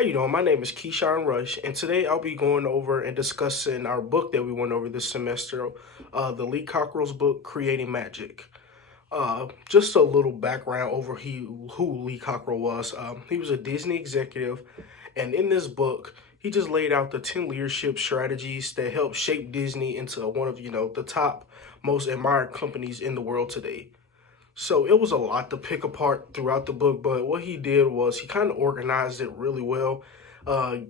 How you doing? My name is Keyshawn Rush, and today I'll be going over and discussing our book that we went over this semester, the Lee Cockrell's book, Creating Magic. Just a little background over who Lee Cockrell was. He was a Disney executive, and in this book, he just laid out the 10 leadership strategies that helped shape Disney into one of, the top most admired companies in the world today. So it was a lot to pick apart throughout the book, but what he did was he kind of organized it really well,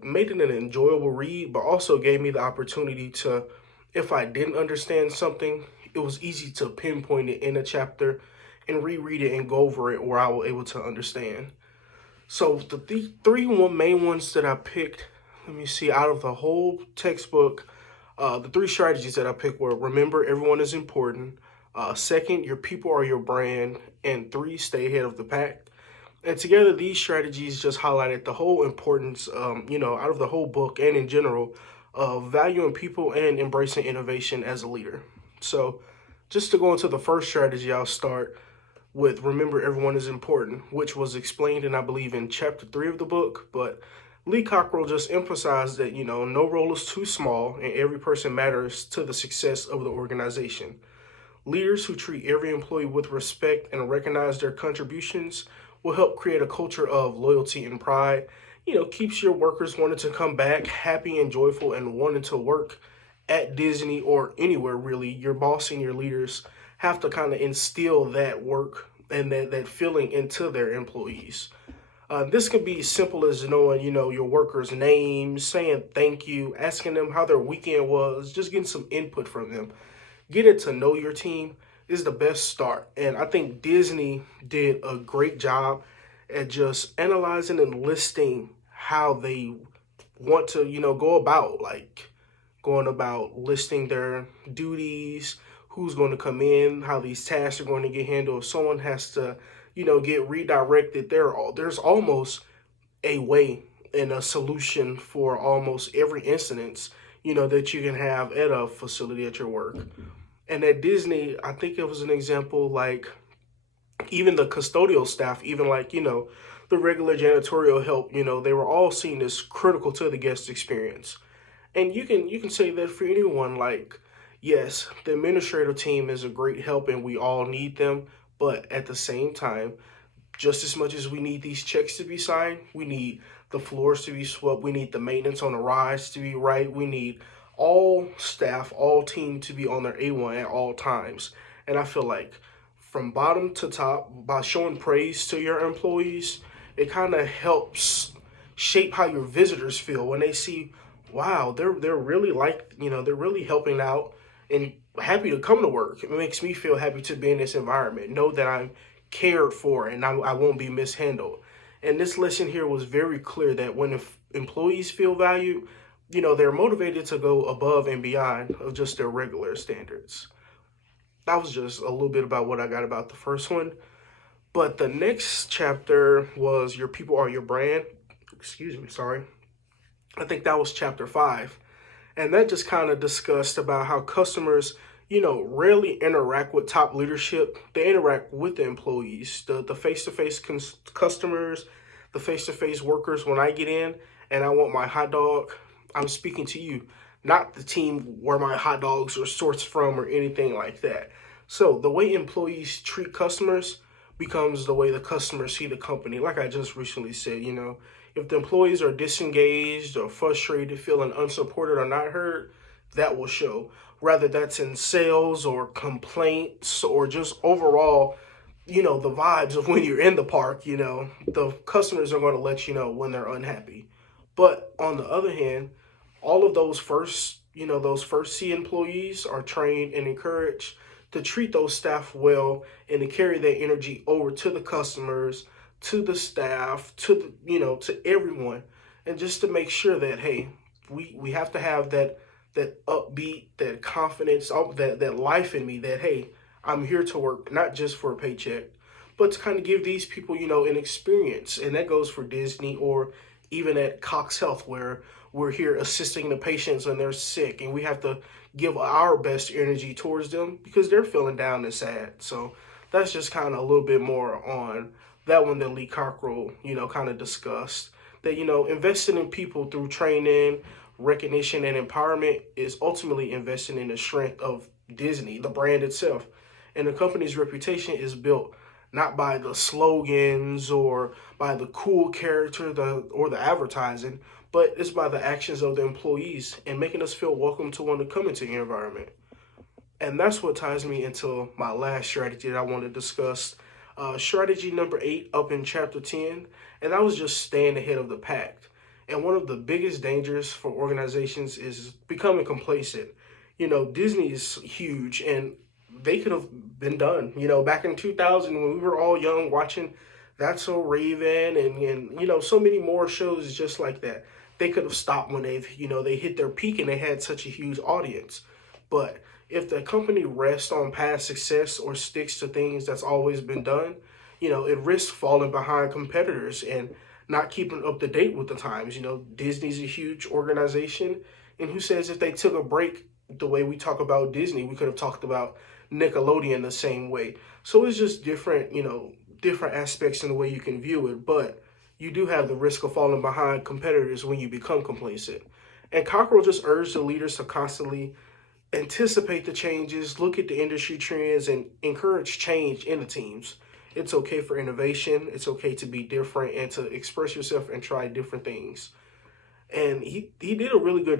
made it an enjoyable read, but also gave me the opportunity to, if I didn't understand something, it was easy to pinpoint it in a chapter and reread it and go over it where I was able to understand. So the main ones that I picked, let me see, out of the whole textbook, the three strategies that I picked were remember everyone is important. Second, your people are your brand. And three, stay ahead of the pack. And together, these strategies just highlighted the whole importance, out of the whole book and in general, of valuing people and embracing innovation as a leader. So, just to go into the first strategy, I'll start with remember everyone is important, which was explained in, I believe, in chapter 3 of the book. But Lee Cockrell just emphasized that, no role is too small and every person matters to the success of the organization. Leaders who treat every employee with respect and recognize their contributions will help create a culture of loyalty and pride. Keeps your workers wanting to come back happy and joyful and wanting to work at Disney or anywhere really. Your boss and your leaders have to kind of instill that work and that feeling into their employees. This can be simple as knowing, your workers' names, saying thank you, asking them how their weekend was, just getting some input from them. Getting to know your team is the best start. And I think Disney did a great job at just analyzing and listing how they want to, go about, like going about listing their duties, who's going to come in, how these tasks are going to get handled. If someone has to, get redirected, there's almost a way and a solution for almost every incident, that you can have at a facility at your work. And at Disney, I think it was an example like even the custodial staff, even like, the regular janitorial help, they were all seen as critical to the guest experience. And you can say that for anyone, like, yes, the administrative team is a great help and we all need them, but at the same time, just as much as we need these checks to be signed, we need the floors to be swept, we need the maintenance on the rides to be right, we need all staff, all team to be on their A1 at all times. And I feel like from bottom to top, by showing praise to your employees, it kind of helps shape how your visitors feel when they see, wow, they're really like, they're really helping out and happy to come to work. It makes me feel happy to be in this environment, know that I'm cared for and I won't be mishandled. And this lesson here was very clear that when employees feel valued, they're motivated to go above and beyond of just their regular standards. That was just a little bit about what I got about the first one. But the next chapter was Your People Are Your Brand. Excuse me, sorry. I think that was chapter 5. And that just kind of discussed about how customers, rarely interact with top leadership. They interact with the employees, the face-to-face customers, the face-to-face workers. When I get in and I want my hot dog, I'm speaking to you, not the team where my hot dogs are sourced from or anything like that. So the way employees treat customers becomes the way the customers see the company. Like I just recently said, if the employees are disengaged or frustrated, feeling unsupported or not heard, that will show. Whether that's in sales or complaints or just overall, the vibes of when you're in the park, the customers are going to let you know when they're unhappy. But on the other hand, all of those first C employees are trained and encouraged to treat those staff well and to carry that energy over to the customers, to the staff, to to everyone, and just to make sure that hey, we have to have that upbeat, that confidence, that life in me that hey, I'm here to work not just for a paycheck, but to kind of give these people, an experience. And that goes for Disney or even at Cox Health where we're here assisting the patients when they're sick and we have to give our best energy towards them because they're feeling down and sad. So that's just kind of a little bit more on that one that Lee Cockrell, kind of discussed. that, investing in people through training, recognition, and empowerment is ultimately investing in the strength of Disney, the brand itself. And the company's reputation is built not by the slogans or by the cool character or the advertising, but it's by the actions of the employees and making us feel welcome to want to come into your environment. And that's what ties me into my last strategy that I want to discuss. Strategy number 8 up in chapter 10, and that was just staying ahead of the pack. And one of the biggest dangers for organizations is becoming complacent. Disney is huge and they could have been done. Back in 2000 when we were all young watching That's So Raven and so many more shows just like that. They could have stopped when they hit their peak and they had such a huge audience. But if the company rests on past success or sticks to things that's always been done, it risks falling behind competitors and not keeping up to date with the times. Disney's a huge organization, and who says if they took a break the way we talk about Disney, we could have talked about Nickelodeon the same way. So it's just different, different aspects in the way you can view it, but you do have the risk of falling behind competitors when you become complacent. And Cockrell just urged the leaders to constantly anticipate the changes, look at the industry trends, and encourage change in the teams. It's okay for innovation. It's okay to be different and to express yourself and try different things. And he did a really good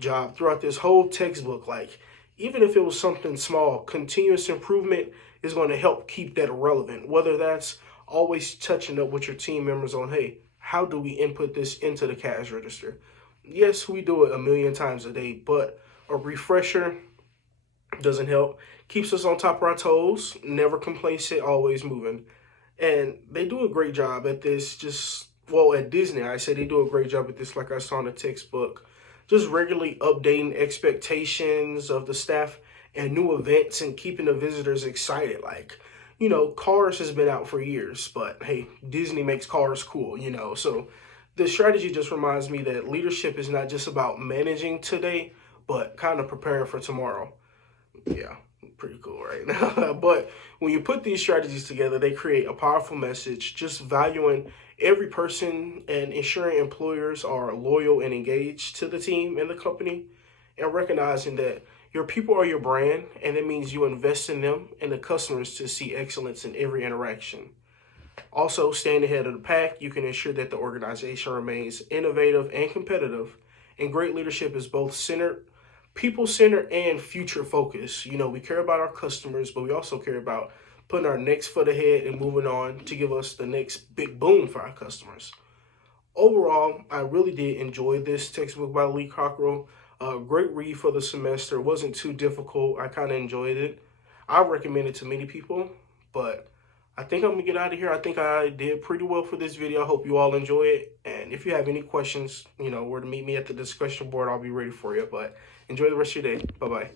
job throughout this whole textbook. Like, even if it was something small, continuous improvement is going to help keep that relevant. Whether that's always touching up with your team members on, hey, how do we input this into the cash register? Yes, we do it a million times a day, but a refresher doesn't help. Keeps us on top of our toes, never complacent, always moving. And they do a great job at this. At Disney, I say they do a great job at this, like I saw in the textbook. Just regularly updating expectations of the staff and new events and keeping the visitors excited. Like, Cars has been out for years, but hey, Disney makes Cars cool. So the strategy just reminds me that leadership is not just about managing today, but kind of preparing for tomorrow. Yeah, pretty cool, right? But when you put these strategies together, they create a powerful message, just valuing every person and ensuring employers are loyal and engaged to the team and the company, and recognizing that your people are your brand, and it means you invest in them and the customers to see excellence in every interaction. Also, staying ahead of the pack, you can ensure that the organization remains innovative and competitive. And great leadership is both people-centered and future-focused. We care about our customers, but we also care about putting our next foot ahead and moving on to give us the next big boom for our customers. Overall, I really did enjoy this textbook by Lee Cockrell. Great read for the semester. It wasn't too difficult. I kind of enjoyed it. I recommend it to many people, but I think I'm going to get out of here. I think I did pretty well for this video. I hope you all enjoy it. And if you have any questions, where to meet me at the discussion board, I'll be ready for you. But enjoy the rest of your day. Bye-bye.